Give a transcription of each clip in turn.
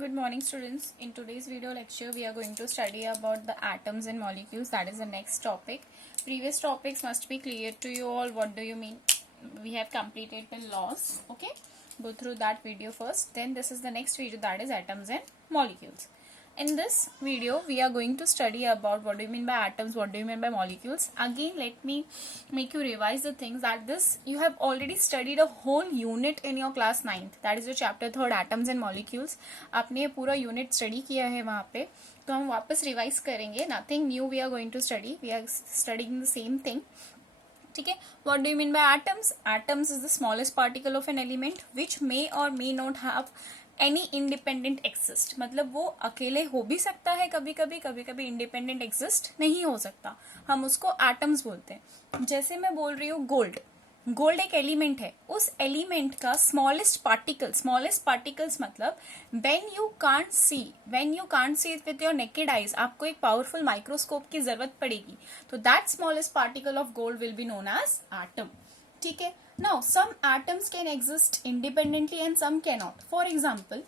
Good morning, students. In today's video lecture, we are going to study about the atoms and molecules. That is the next topic. Previous topics must be clear to you all. What do you mean? We have completed the laws. Okay, go through that video first. Then this is the next video, that is atoms and molecules. In this video, we are going to study about what do you mean by atoms, what do you mean by molecules. Again, let me make you revise the things that this you have already studied a whole unit in your class 9th. That is your chapter 3rd, atoms and molecules. आपने ये पूरा unit study किया है वहाँ पे, तो हम वापस रिवाइज करेंगे. Nothing new we are going to study, we are studying the same thing. ठीक है. What do you mean by atoms? Atoms is the smallest particle of an element which may or may not have any independent exist. मतलब वो अकेले हो भी सकता है कभी कभी इंडिपेंडेंट एक्सिस्ट नहीं हो सकता. हम उसको एटम्स बोलते हैं. जैसे मैं बोल रही हूँ गोल्ड. गोल्ड एक एलिमेंट है. उस एलिमेंट का स्मॉलेस्ट पार्टिकल्स मतलब when you can't see it with your naked eyes, आपको एक पावरफुल माइक्रोस्कोप की जरूरत पड़ेगी. तो that smallest particle of gold will be known as atom. ठीक है. Now some atoms can exist independently and some can not. For example,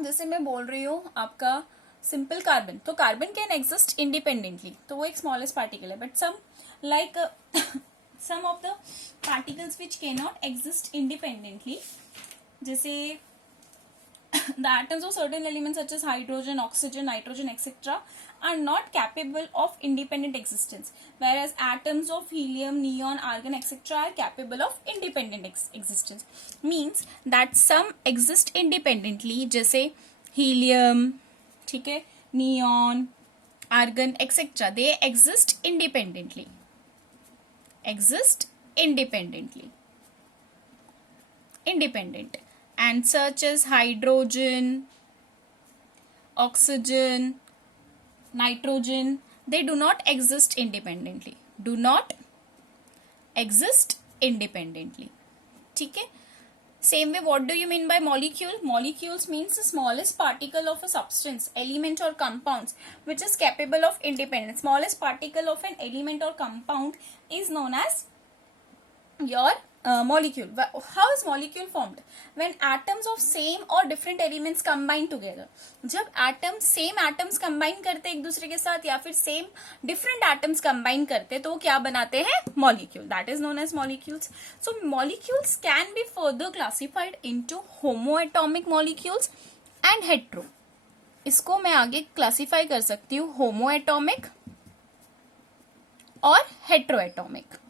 जैसे मैं बोल रही हूँ आपका सिंपल कार्बन, तो कार्बन कैन एग्जिस्ट इंडिपेंडेंटली, तो वो एक स्मॉलेस्ट पार्टिकल है. But some like some of the particles which cannot exist independently, जैसे the atoms of certain elements such as hydrogen, oxygen, nitrogen, etc. are not capable of independent existence, whereas atoms of helium, neon, argon, etc. are capable of independent existence. Means that some exist independently, जैसे helium, ठीक है, neon, argon, etc. they exist independent, and such as hydrogen, oxygen, nitrogen, they do not exist independently. ठीक है. Same way, what do you mean by molecule? Molecules means the smallest particle of a substance, element or compounds which is capable of independence. Smallest particle of an element or compound is known as your molecule. How is molecule formed? When atoms of same or different elements combine together. जब atoms same atoms combine करते एक दूसरे के साथ या फिर same different atoms combine करते तो क्या बनाते हैं? Molecule. That is known as molecules. So molecules can be further classified into homoatomic molecules and hetero. इसको मैं आगे क्लासीफाई कर सकती हूँ homoatomic और heteroatomic.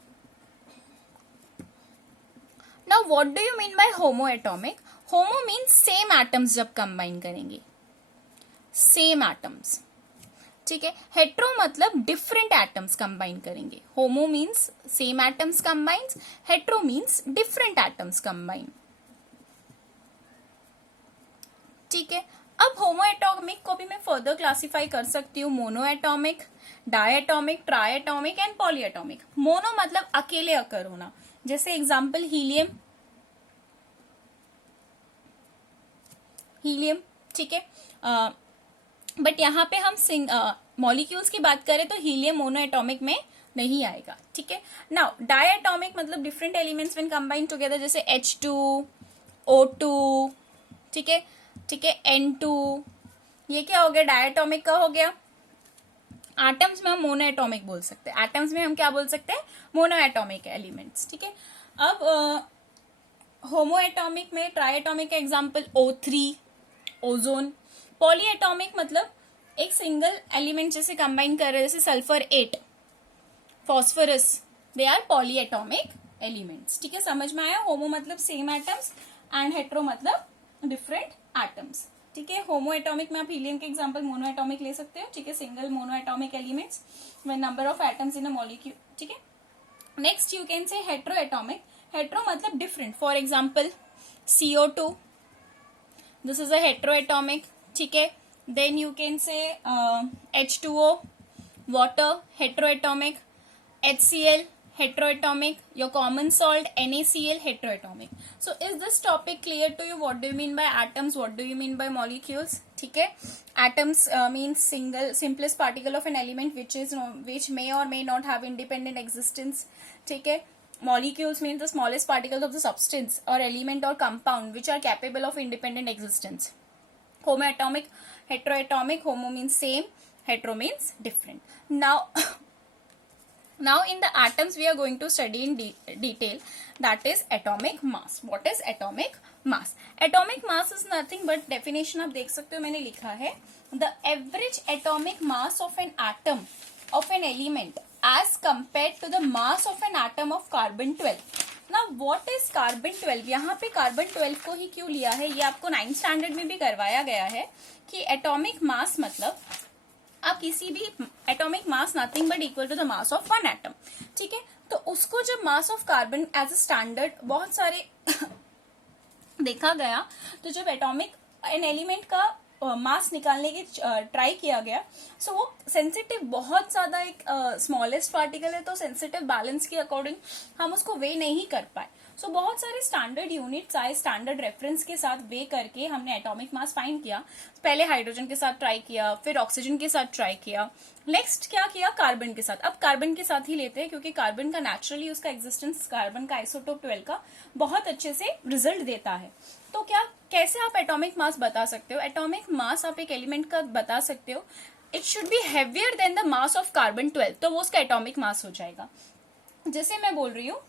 Now what do you mean by homoatomic? Homo means same atoms जब combine करेंगे, same atoms. ठीक है. hetero मतलब different atoms combine करेंगे. Homo means same atoms combines, hetero means different atoms combine. ठीक है. अब होमोएटॉमिक को भी मैं फर्दर क्लासीफाई कर सकती हूँ monoatomic, diatomic, triatomic and polyatomic. Mono मतलब अकेले अकर होना, जैसे एग्जाम्पल हीलियम. ठीक है. बट यहाँ पे हम मॉलिक्यूल्स की बात करें तो हीलियम मोनोएटॉमिक में नहीं आएगा. ठीक है. नाउ डायएटॉमिक मतलब different elements when combine together, जैसे H2, O2, ठीक है, N2. ये क्या हो गया? डायएटॉमिक का हो गया. एटम्स में हम मोनोएटॉमिक बोल सकते हैं. एटम्स में हम क्या बोल सकते हैं? Monoatomic elements. ठीक है. अब होमोएटॉमिक में ट्राइएटॉमिक का एग्जांपल O3, ओजोन. पॉलीएटॉमिक मतलब एक सिंगल एलिमेंट जैसे कंबाइन कर रहे हैं, जैसे sulphur 8, phosphorus, they are polyatomic elements. ठीक है. समझ में आया? होमो मतलब सेम एटम्स एंड हेट्रो मतलब डिफरेंट एटम्स. ठीक है. होमोएटॉमिक में आप हीलियम के एग्जांपल मोनोएटॉमिक ले सकते हो. ठीक है. Single monoatomic elements when number of atoms in a molecule. ठीक है. Next you can say heteroatomic. Hetero मतलब different. For example CO2, this is a heteroatomic. ठीक है. Then you can say H2O, water, heteroatomic. HCl, heteroatomic. Your common salt NaCl, heteroatomic. So is this topic clear to you? What do you mean by atoms? What do you mean by molecules? ठीक है. Atoms means simplest particle of an element which may or may not have independent existence. ठीक है. Molecules means the smallest particles of the substance or element or compound which are capable of independent existence. Homo atomic, heteroatomic. Homo means same, hetero means different. Now in the atoms we are going to study in detail, that is atomic mass. What is atomic mass? Atomic mass is nothing but definition आप देख सकते हो मैंने लिखा है, the average atomic mass of an atom of an element as compared to the mass of an atom of carbon 12. Now what is carbon 12? यहाँ पे carbon 12 को ही क्यों लिया है, ये आपको 9th स्टैंडर्ड में भी करवाया गया है कि एटॉमिक मास मतलब आप किसी भी atomic mass nothing but equal to the mass of one atom, ठीक है। तो उसको जब mass of carbon as a standard बहुत सारे देखा गया, तो जब एटॉमिक एन एलिमेंट का मास निकालने की ट्राई किया गया, सो वो सेंसिटिव बहुत ज्यादा एक स्मॉलेस्ट पार्टिकल है, तो सेंसिटिव बैलेंस के अकॉर्डिंग हम उसको वे नहीं कर पाए। सो बहुत सारे स्टैंडर्ड यूनिट्स आए, स्टैंडर्ड रेफरेंस के साथ वे करके हमने एटॉमिक मास फाइंड किया। पहले हाइड्रोजन के साथ ट्राई किया, फिर ऑक्सीजन के साथ ट्राई किया, नेक्स्ट क्या किया, कार्बन के साथ। अब कार्बन के साथ ही लेते हैं क्योंकि कार्बन का नेचुरली उसका एग्जिस्टेंस, कार्बन का आइसोटोप 12 का बहुत अच्छे से रिजल्ट देता है। तो क्या कैसे आप एटॉमिक मास बता सकते हो? एटॉमिक मास आप एक एलिमेंट का बता सकते हो, it should be heavier than the mass of carbon 12, तो वो उसका एटॉमिक मास हो जाएगा। जैसे मैं बोल रही हूँ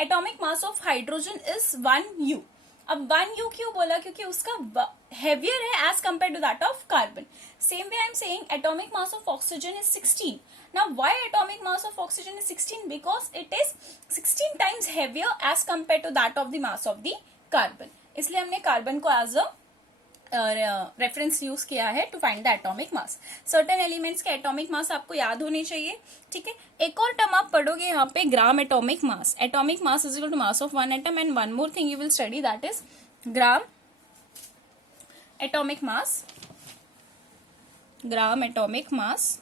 atomic mass of hydrogen is 1U। अब 1U क्यों बोला? क्योंकि उसका हेवियर है as compare to that of carbon. Same way I am saying atomic mass of oxygen is 16। Now why atomic mass of oxygen is 16? Because it is 16 times heavier as compare to that of the mass of the carbon. इसलिए हमने carbon को as a reference use किया है to find the atomic mass. Certain elements के atomic mass आपको याद होने चाहिए, ठीक है। एक और टर्म आप पढ़ोगे यहाँ पे, gram atomic mass. Atomic mass is equal to mass of one atom, and one more thing you will study, that is gram atomic mass. Gram atomic mass,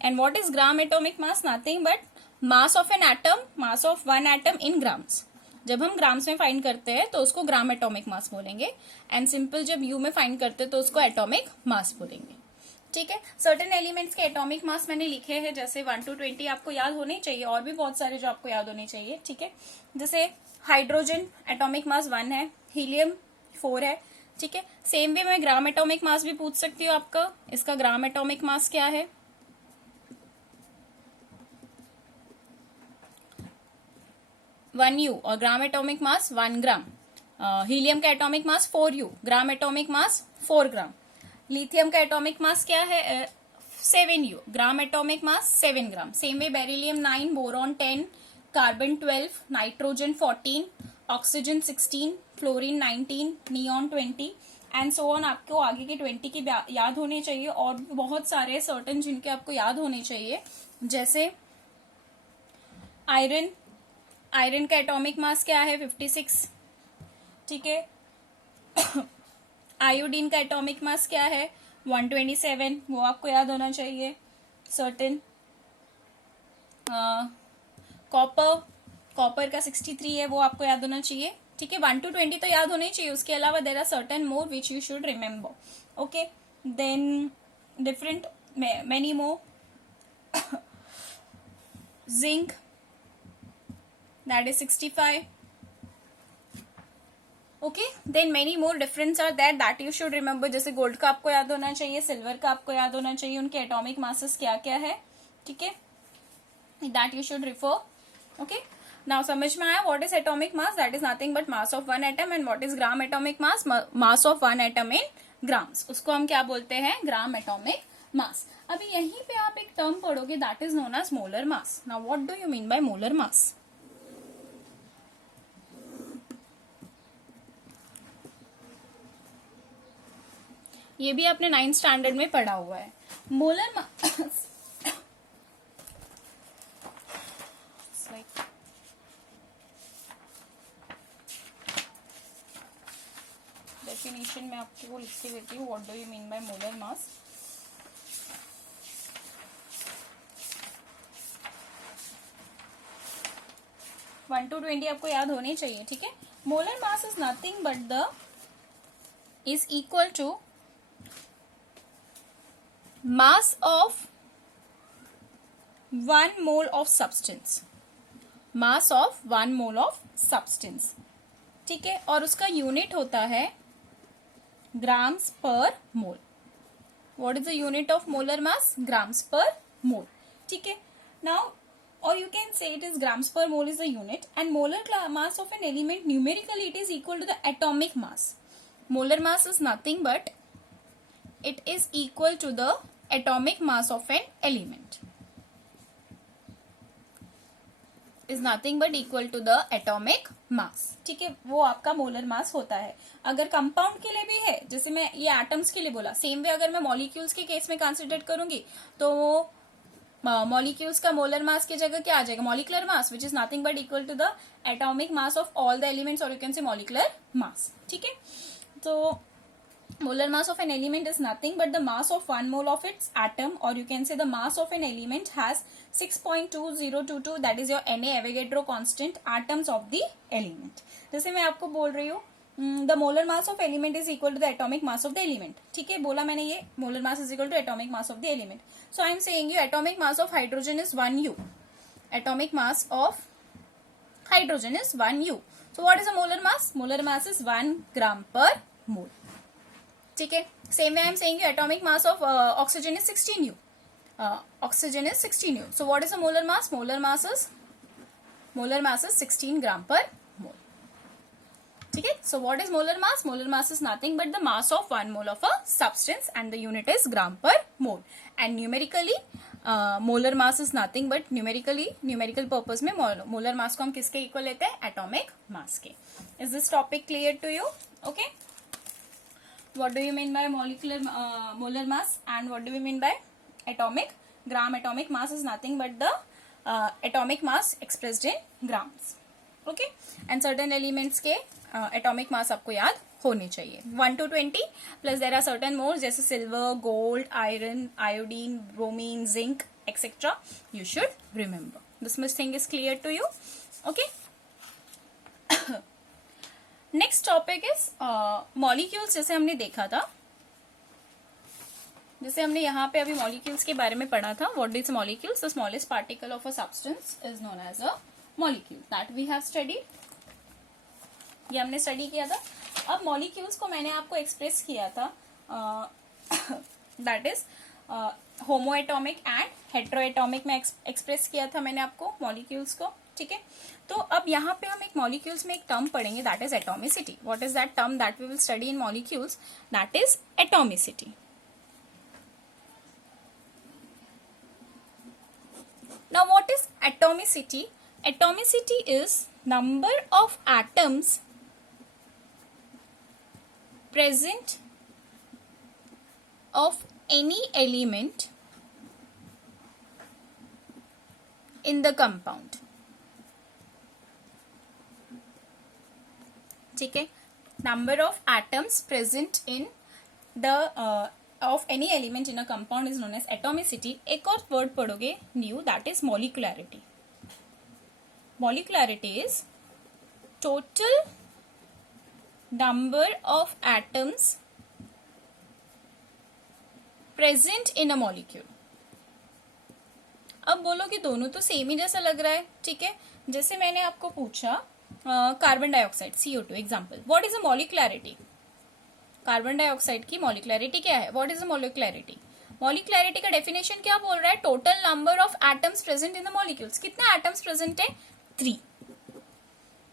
and what is gram atomic mass? Nothing but mass of an atom, mass of one atom in grams. जब हम grams में find करते हैं तो उसको ग्राम atomic मास बोलेंगे, and simple जब you में फाइंड करते हैं तो उसको एटॉमिक मास बोलेंगे, ठीक है। सर्टेन एलिमेंट्स के एटॉमिक मास मैंने लिखे हैं, जैसे 1 to 20 आपको याद होने चाहिए, और भी बहुत सारे जो आपको याद होने चाहिए, ठीक है। जैसे हाइड्रोजन एटॉमिक मास 1 है, हीलियम 4 है, ठीक है। सेम वे मैं ग्राम एटॉमिक मास भी पूछ सकती हूँ आपका, इसका ग्राम एटॉमिक मास क्या है? 1U, और ग्राम एटॉमिक मास 1 ग्राम। हीलियम का एटॉमिक मास 4U, ग्राम एटॉमिक मास 4 ग्राम। लिथियम का एटॉमिक मास क्या है? 7U, gram atomic mass 7 gram. Same way beryllium 9, boron 10, carbon 12, nitrogen 14, oxygen 16, fluorine 19, neon 20, and so on. आपको आगे के 20 की याद होने चाहिए, और बहुत सारे सर्टन जिनके आपको याद होने चाहिए, जैसे आयरन। आयरन का एटॉमिक मास क्या है? 56, ठीक है। आयोडीन का एटॉमिक मास क्या है? 127, वो आपको याद होना चाहिए सर्टेन। कॉपर का 63 है, वो आपको याद होना चाहिए, ठीक है। 1 to 20 तो याद होने चाहिए, उसके अलावा there are certain more which you should remember, okay. Then different many more. Zinc, that is 65, okay. Then many more difference are there that you should remember, जैसे गोल्ड का आपको याद होना चाहिए, सिल्वर का आपको याद होना चाहिए, उनके एटॉमिक मासेस क्या क्या है, ठीक है, that you should refer, okay. Now समझ में आया what is atomic mass? That is nothing but mass of one atom, and what is gram atomic mass? Mass of one atom in grams, उसको हम क्या बोलते हैं? ग्राम एटॉमिक मास। अभी यहीं पे आप एक टर्म पढ़ोगे, that is known as molar mass. Now what do you mean by molar mass? ये भी आपने 9th स्टैंडर्ड में पढ़ा हुआ है। मोलर मास डेफिनेशन में आपको लिख के देती हूँ, what do you mean by molar mass. One two 20 आपको याद होने चाहिए, ठीक है। Molar mass is nothing but the is equal to mass of 1 mole of substance, mass of 1 mole of substance, ठीक है। और उसका यूनिट होता है grams per mole. What is the unit of molar mass? Grams per mole. ठीक है. Now, or you can say it is grams per mole is the unit, and molar mass of an element numerically it is equal to the atomic mass. Molar mass is nothing but it is equal to the atomic mass of an element. Is nothing but equal to the atomic mass. ठीक है, वो आपका molar mass होता है. अगर compound के लिए भी है, जैसे मैं ये एटम्स के लिए बोला, सेम वे अगर मैं मॉलिक्यूल्स के केस में कंसिडर करूंगी तो वो मॉलिक्यूल्स का मोलर मास की जगह क्या आ जाएगा? Molecular mass, which is nothing but equal to the atomic mass of all the elements, or you can say molecular mass. ठीक है, तो molar mass of an element is nothing but the mass of 1 mole of its atom, or you can say the mass of an element has 6.2022, that is your Na Avogadro constant atoms of the element. जैसे मैं आपको बोल रही हूँ the molar mass of element is equal to the atomic mass of the element. ठीक है, बोला मैंने ये molar mass is equal to atomic mass of the element. So I am saying you atomic mass of hydrogen is 1U. Atomic mass of hydrogen is 1U. So what is the molar mass? Molar mass is 1 gram per mole. ठीक है, same way I am saying atomic mass of oxygen is 16U. Oxygen is 16U. So what is the molar mass? Molar mass is 16 gram per mole. ठीक है, so what is molar mass? Molar mass is nothing but the mass of 1 mole of a substance and the unit is gram per mole. And numerically molar mass is nothing but numerical purpose में molar मास को हम किसके equal लेते हैं? Atomic mass के. Is this topic clear to you? Okay. What do you mean by molar mass and what do we mean by atomic? Gram atomic mass is nothing but the atomic mass expressed in grams. Okay, and certain elements के atomic mass आपको याद होने चाहिए. 1 to 20 plus there are certain more जैसे silver, gold, iron, iodine, bromine, zinc, etc. You should remember. This much thing is clear to you. Okay. Next topic is molecules. जैसे हमने देखा था, जैसे हमने यहाँ पे अभी मॉलिक्यूल्स के बारे में पढ़ा था. What is molecules? The smallest particle of a substance is known as a molecule. That we have studied. ये हमने स्टडी किया था. अब मॉलिक्यूल्स को मैंने आपको एक्सप्रेस किया था, that is homo atomic and hetero atomic में एक्सप्रेस किया था मैंने आपको मॉलिक्यूल्स को. ठीक है, तो अब यहाँ पे हम एक मॉलिक्यूल्स में एक टर्म पढ़ेंगे, that is atomicity. What is that term that we will study in molecules? That is atomicity. Now what is atomicity? Atomicity is number of atoms present of any element in the compound. ठीक है, number of atoms present in the of any element in a compound is known as atomicity. एक और word पढ़ोगे new, that is molecularity. Molecularity is total number of atoms present in a molecule. अब बोलो कि दोनों तो same ही जैसा लग रहा है. ठीक है, जैसे मैंने आपको पूछा carbon dioxide CO2 example. What is a molecularity? Carbon dioxide की मॉलिक्युलैरिटी क्या है? What is a मॉलिक्युलैरिटी? मॉलिक्युलैरिटी का डेफिनेशन क्या बोल रहा है? Total number of atoms present in the molecules. कितने एटम्स प्रेजेंट है? 3.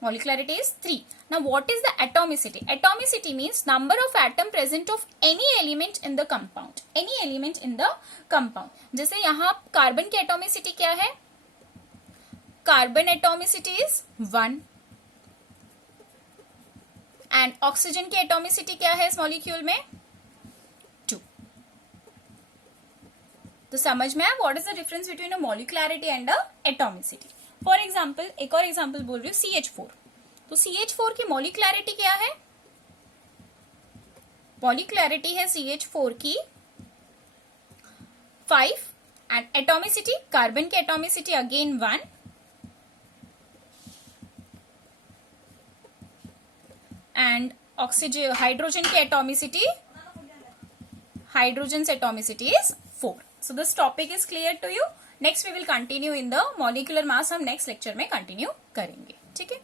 Molecularity is 3. Now what is the atomicity? Atomicity means number of atom present of any element in the compound. Any element in the compound. जैसे यहाँ carbon की atomicity क्या है? Carbon atomicity is 1. And oxygen की atomicity क्या है इस molecule में? 2. तो समझ में आया what is the difference between a molecularity and a atomicity. For example, एक और एग्जाम्पल बोल रही हूँ, CH4. तो CH4 की मॉलिक्युलैरिटी क्या है? मॉलिक्युलैरिटी है CH4 की 5 एंड एटॉमिसिटी, कार्बन की atomicity again 1 and oxygen hydrogen की atomicity, hydrogen atomicity is 4. So this topic is clear to you. Next we will continue in the molecular mass. हम next lecture में continue करेंगे. ठीक है.